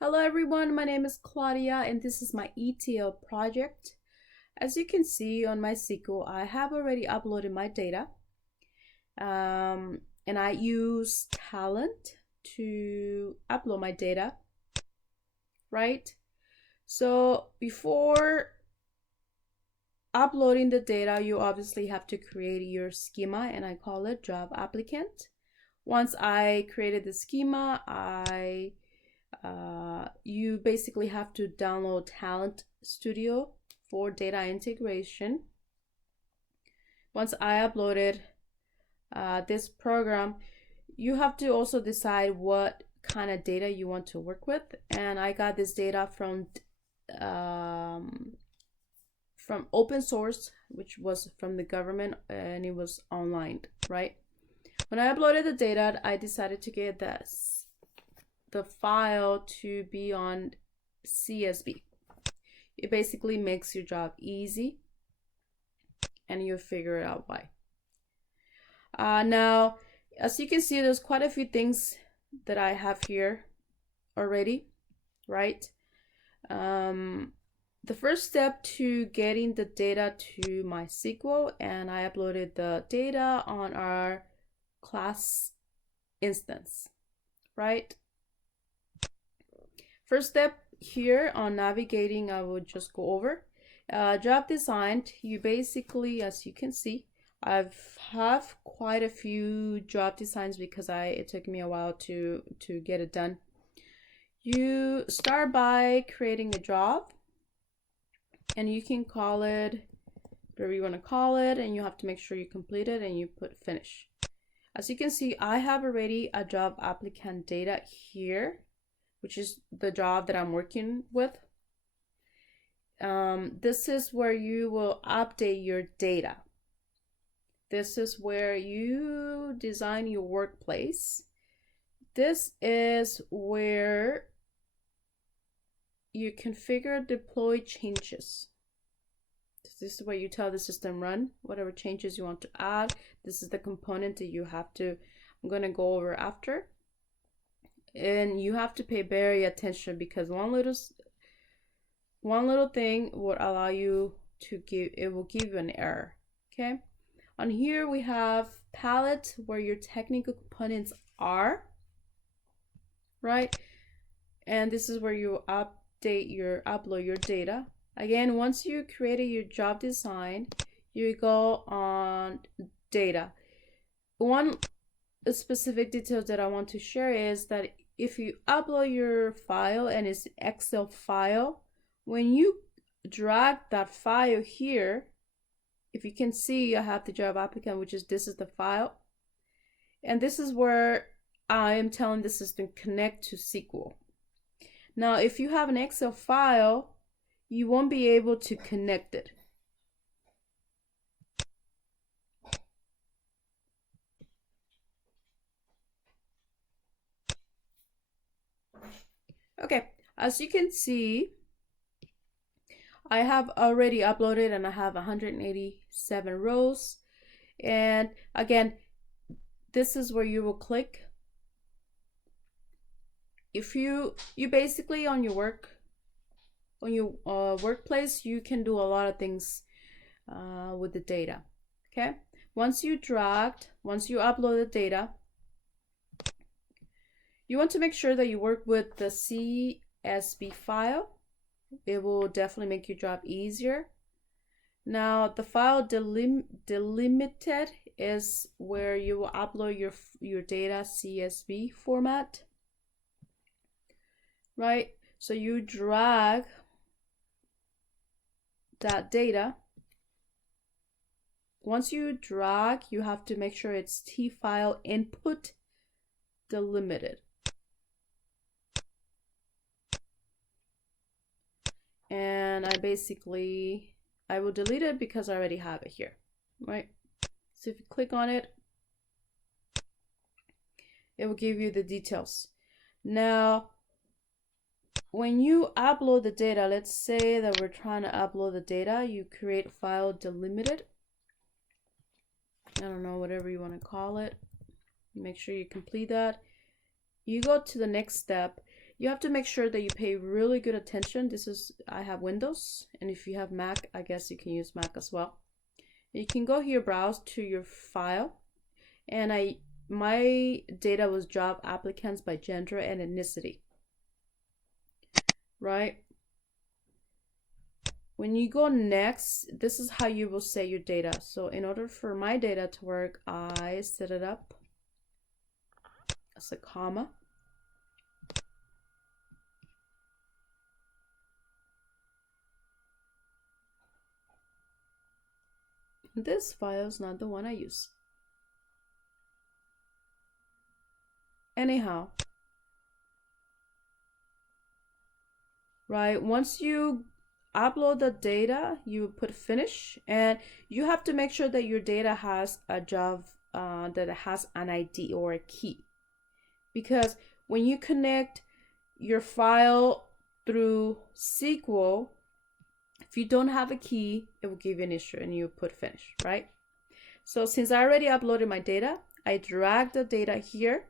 Hello everyone, my name is Claudia and this is my ETL project. As you can see on MySQL, I have already uploaded my data and I use Talend to upload my data, right? So before uploading the data, you obviously have to create your schema, and I call it job applicant. Once I created the schema, you basically have to download Talend Studio for data integration. Once I uploaded this program, you have to also decide what kind of data you want to work with, and I got this data from open source, which was from the government, and it was online, right? When I uploaded the data, I decided to get the file to be on CSV. It basically makes your job easy, and you'll figure out why. Now, as you can see, there's quite a few things that I have here already, right? The first step to getting the data to MySQL, and I uploaded the data on our class instance, right? First step here on navigating, I will just go over. Job design, you basically, as you can see, I have quite a few job designs because it took me a while to get it done. You start by creating a job, and you can call it whatever you want to call it, and you have to make sure you complete it and you put finish. As you can see, I have already a job applicant data here, which is the job that I'm working with. This is where you will update your data. This is where you design your workplace. This is where you configure deploy changes. This is where you tell the system run whatever changes you want to add. This is the component that you have to, I'm going to go over after. And you have to pay very attention because one little thing will allow you to it will give you an error. Okay, on here we have palette where your technical components are, right? And this is where you upload your data. Again, once you created your job design, you go on data. One specific detail that I want to share is that if you upload your file and it's Excel file, when you drag that file here, if you can see, I have the job applicant, which is this is the file, and this is where I am telling the system connect to SQL. Now, if you have an Excel file, you won't be able to connect it. Okay, as you can see, I have already uploaded and I have 187 rows. And again, this is where you will click. If you basically on your workplace, you can do a lot of things with the data. Okay, once you upload the data, you want to make sure that you work with the CSV file. It will definitely make your job easier. Now, the file delimited is where you will upload your data CSV format, right? So you drag that data. Once you drag, you have to make sure it's T file input delimited. And I will delete it because I already have it here, right? So if you click on it, it will give you the details. Now, when you upload the data, let's say that we're trying to upload the data, you create file delimited. I don't know, whatever you want to call it. Make sure you complete that. You go to the next step. You have to make sure that you pay really good attention. I have Windows, and if you have Mac, I guess you can use Mac as well. You can go here, browse to your file, and my data was job applicants by gender and ethnicity, right? When you go next, this is how you will say your data. So in order for my data to work, I set it up as a comma. This file is not the one I use. Anyhow, right, once you upload the data, you put finish, and you have to make sure that your data has a job that has an ID or a key, because when you connect your file through SQL, if you don't have a key, it will give you an issue, and you put finish, right? So since I already uploaded my data, I drag the data here.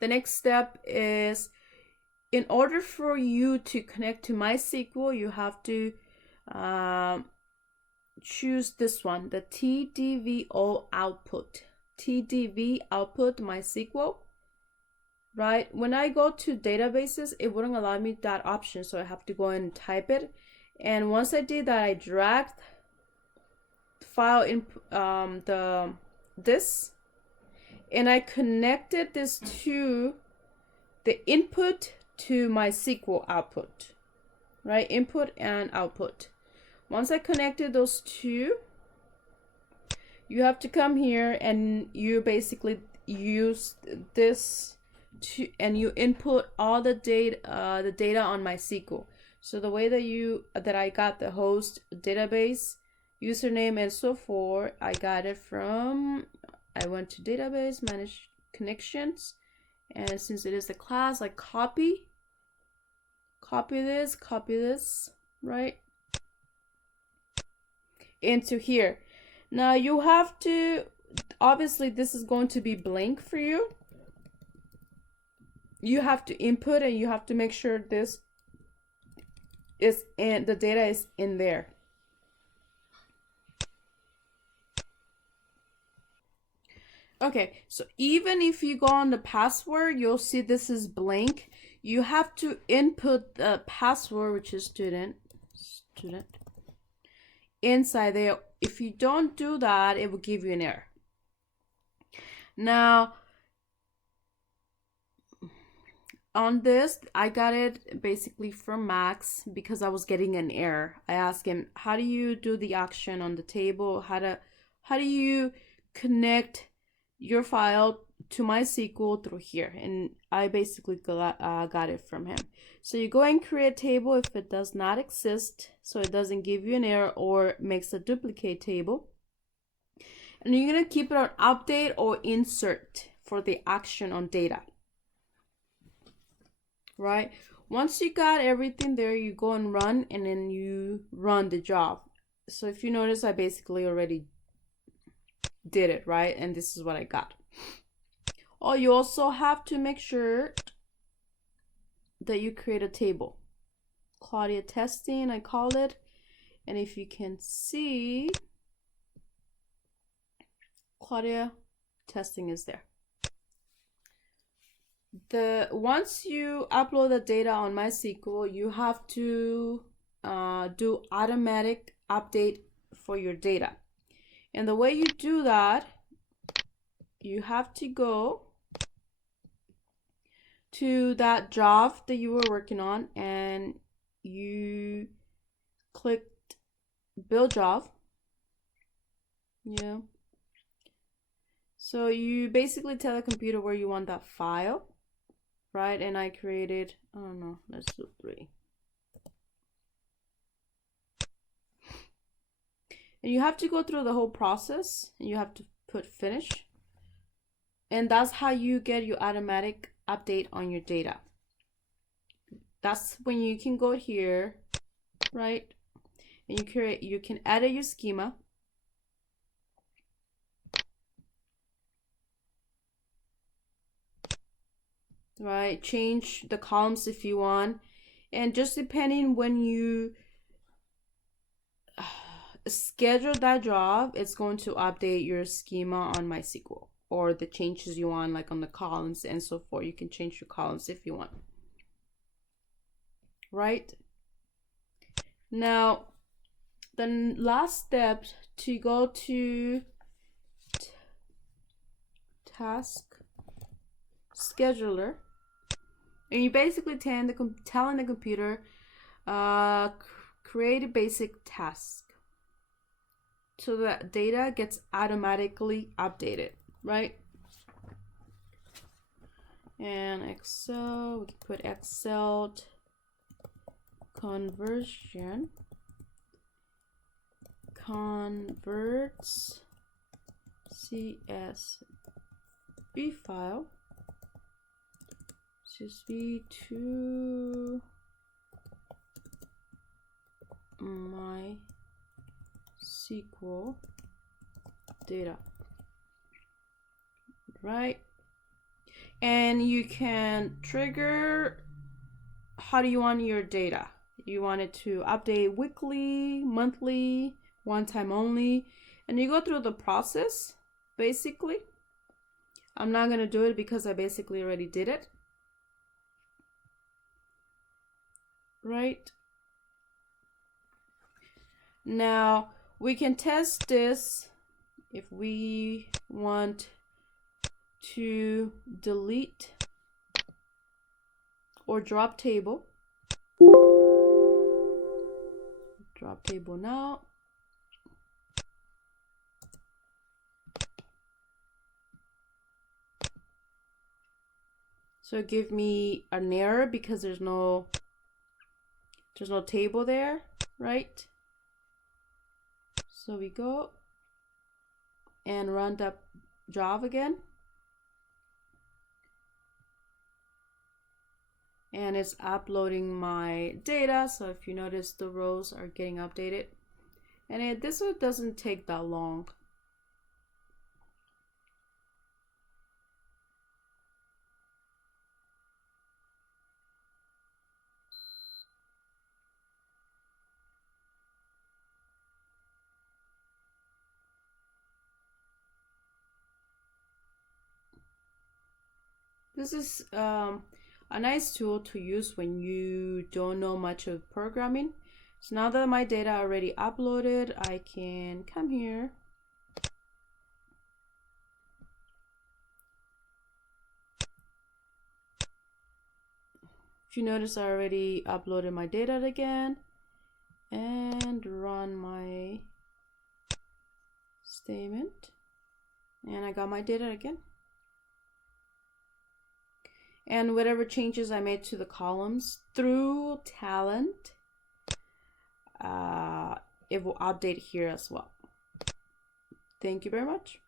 The next step is, in order for you to connect to MySQL, you have to choose this one, the TDVO output. TDV output MySQL, right? When I go to databases, it wouldn't allow me that option, so I have to go and type it. And once I did that, I dragged the file in this, and I connected this to the input to MySQL output, right? Input and output. Once I connected those two, you have to come here and you basically use this and you input all the data on MySQL. So the way that I got the host database username and so forth, I got it from, I went to database, manage connections, and since it is the class, I copy this, right, into here. Now you have to, obviously this is going to be blank for you. You have to input, and you have to make sure this is in, the data is in there. Okay, so even if you go on the password, you'll see this is blank. You have to input the password, which is student, inside there. If you don't do that, it will give you an error. Now, on this, I got it basically from Max because I was getting an error. I asked him, how do you do the action on the table? How do you connect your file to MySQL through here? And I basically got it from him. So you go and create a table if it does not exist, so it doesn't give you an error or makes a duplicate table. And you're gonna keep it on update or insert for the action on data, right? Once you got everything there, you go and run, and then you run the job. So if you notice, I basically already did it, right? And this is what I got. Oh, you also have to make sure that you create a table. Claudia testing, I called it. And if you can see, Claudia testing is there. Once you upload the data on MySQL, you have to do automatic update for your data. And the way you do that, you have to go to that job that you were working on, and you clicked build job. Yeah. So you basically tell the computer where you want that file, right? And I created, I don't know, let's do 3. And you have to go through the whole process, and you have to put finish. And that's how you get your automatic update on your data. That's when you can go here, right? And you can edit your schema. right? Change the columns if you want. And just depending when you schedule that job, it's going to update your schema on MySQL or the changes you want, like on the columns and so forth. You can change your columns if you want, right? Now, the last step to go to task scheduler, and you basically telling the computer, create a basic task so that data gets automatically updated, right? And Excel, we can put Excel conversion converts CSV file CSV to MySQL data, right? And you can trigger how do you want your data. You want it to update weekly, monthly, one time only, and you go through the process basically. I'm not going to do it because I basically already did it, right? Now we can test this if we want to delete or drop table. Drop table now. So give me an error because there's no table there, right? So we go and run that job again. And it's uploading my data. So if you notice, the rows are getting updated. And this one doesn't take that long. This is a nice tool to use when you don't know much of programming. So now that my data already uploaded, I can come here. If you notice, I already uploaded my data again and run my statement, and I got my data again. And whatever changes I made to the columns through Talend, it will update here as well. Thank you very much.